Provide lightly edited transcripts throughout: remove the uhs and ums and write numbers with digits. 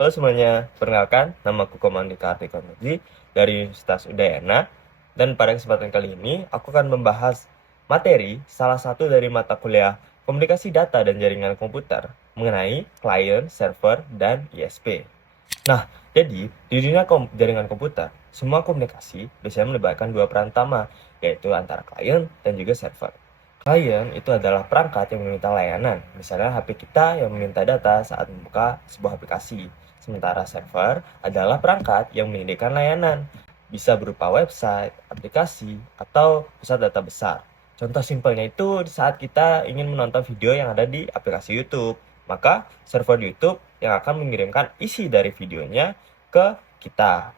Halo semuanya, perkenalkan nama aku Komandika Artikonurji dari Universitas Udayana. Dan pada kesempatan kali ini, aku akan membahas materi salah satu dari mata kuliah Komunikasi Data dan Jaringan Komputer mengenai klien, server, dan ISP. Nah, jadi di dunia jaringan komputer, semua komunikasi biasanya melibatkan dua peran utama, yaitu antara klien dan juga server. Klien itu adalah perangkat yang meminta layanan, misalnya HP kita yang meminta data saat membuka sebuah aplikasi. Sementara server adalah perangkat yang menyediakan layanan, bisa berupa website, aplikasi, atau pusat data besar. Contoh simpelnya itu saat kita ingin menonton video yang ada di aplikasi YouTube, maka server YouTube yang akan mengirimkan isi dari videonya ke kita.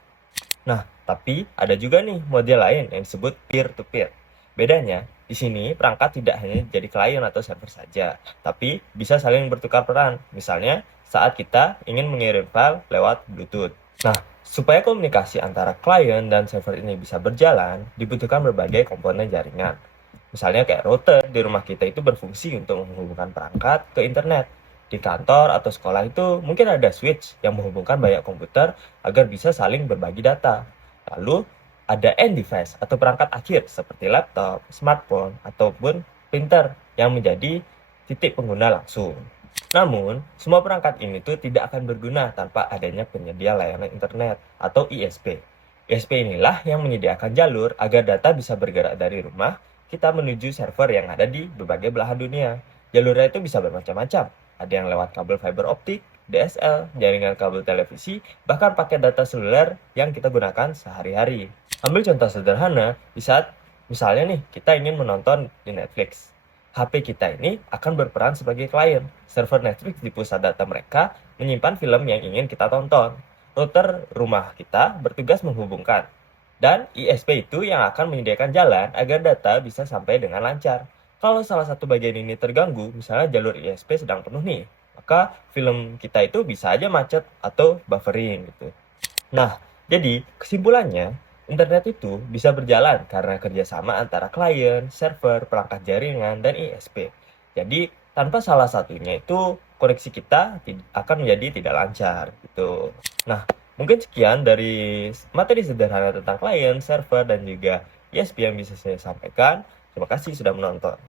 Nah, tapi ada juga nih model lain yang disebut peer-to-peer. Bedanya, di sini perangkat tidak hanya jadi klien atau server saja, tapi bisa saling bertukar peran. Misalnya, saat kita ingin mengirim file lewat Bluetooth. Nah, supaya komunikasi antara klien dan server ini bisa berjalan, dibutuhkan berbagai komponen jaringan. Misalnya kayak router di rumah kita itu berfungsi untuk menghubungkan perangkat ke internet. Di kantor atau sekolah itu mungkin ada switch yang menghubungkan banyak komputer agar bisa saling berbagi data. Lalu ada end device atau perangkat akhir seperti laptop, smartphone, ataupun printer yang menjadi titik pengguna langsung. Namun, semua perangkat ini tuh tidak akan berguna tanpa adanya penyedia layanan internet atau ISP. ISP inilah yang menyediakan jalur agar data bisa bergerak dari rumah kita menuju server yang ada di berbagai belahan dunia. Jalurnya itu bisa bermacam-macam. Ada yang lewat kabel fiber optik, DSL, jaringan kabel televisi, bahkan pakai data seluler yang kita gunakan sehari-hari. Ambil contoh sederhana, di saat misalnya nih kita ingin menonton di Netflix. HP kita ini akan berperan sebagai klien. Server Netflix di pusat data mereka menyimpan film yang ingin kita tonton. Router rumah kita bertugas menghubungkan. Dan ISP itu yang akan menyediakan jalan agar data bisa sampai dengan lancar. Kalau salah satu bagian ini terganggu, misalnya jalur ISP sedang penuh nih, maka film kita itu bisa aja macet atau buffering gitu. Nah, jadi kesimpulannya, internet itu bisa berjalan karena kerjasama antara klien, server, perangkat jaringan, dan ISP. Jadi, tanpa salah satunya itu, koneksi kita akan menjadi tidak lancar gitu. Nah, mungkin sekian dari materi sederhana tentang klien, server, dan juga ISP yang bisa saya sampaikan. Terima kasih sudah menonton.